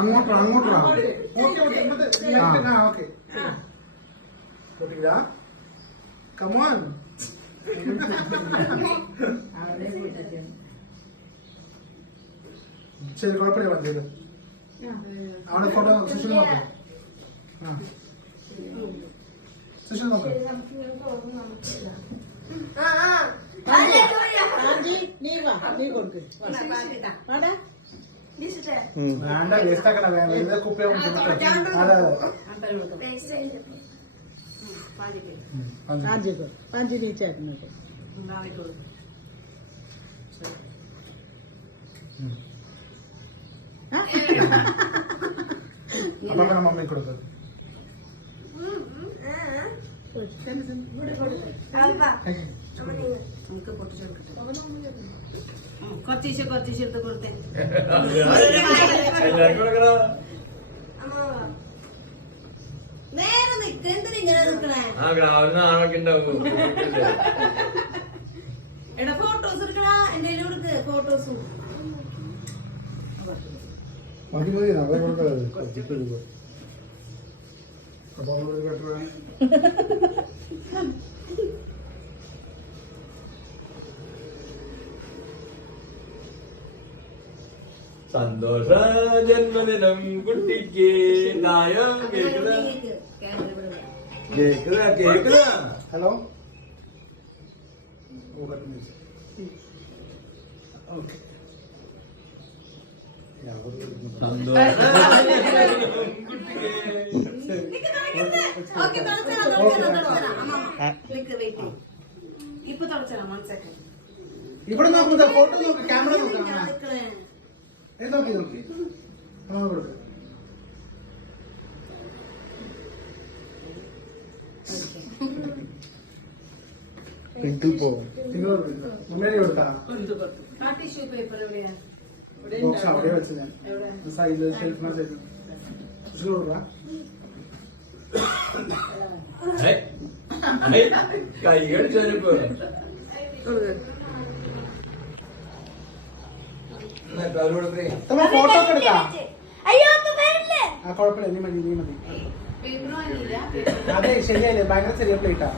അങ്ങോട്ടാ കമോൺ. ശരി, കുഴപ്പമില്ല. വണ്ടിയത് അവിടെ ഫോട്ടോ സുശീൽ നോക്കാം. സുശീൽ നോക്കാം. വേണ്ട, വേസ്റ്റ് ആക്കണ്ട. കുപ്പി പാഞ്ചി നീച്ചായിരുന്നു. അപ്പൊ മമ്മി കൊടുക്കും. കുറച്ചെടുത്ത് കൊടുത്തേ. നേരെ നിക്ക്. എന്തിനാ ഇങ്ങനെ നിക്കണേ? എടാ ഫോട്ടോസ് എടുക്കടാ. എന്റെ കൊടുക്ക് ഫോട്ടോസും. മതി മതി. സന്തോഷ ജന്മദിനം കുട്ടിക്ക്. കേക്കുതാ. ഹലോ. ഓക്കെ. ഇവിടെ നോക്കുന്നത് ഫോട്ടോ നോക്ക്. ക്യാമറ നോക്കാം. നോക്കി നോക്കി കൊടുക്ക. മുന്നേറി കൊടുത്താ ബോക്സ് അവിടെ വെച്ച് ഞാൻ സൈഡിൽ ഷെൽഫിനാ സൈഡിൽ കൊടുക്ക. കൈ കടിച്ചോ. ഫോട്ടോ ഒക്കെ എടുക്കാം. കുഴപ്പമില്ല. ഇനി മതി, ഇനി മതി. അതെ ശരിയല്ലേ. ഭയങ്കര ചെറിയ പ്ലേറ്റാ.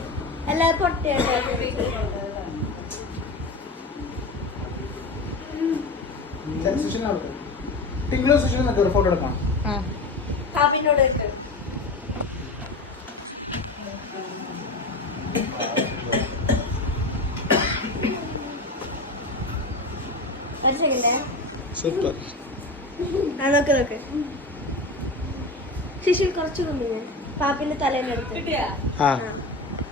ടിങ്കിളോ സുശീലും ഒരു ഫോട്ടോ എടുക്കാം. സൂപ്പർ. നോക്ക് ശിശു കുറച്ചു കൊണ്ടു പാപ്പിന്റെ തലേന്നെടുത്ത്.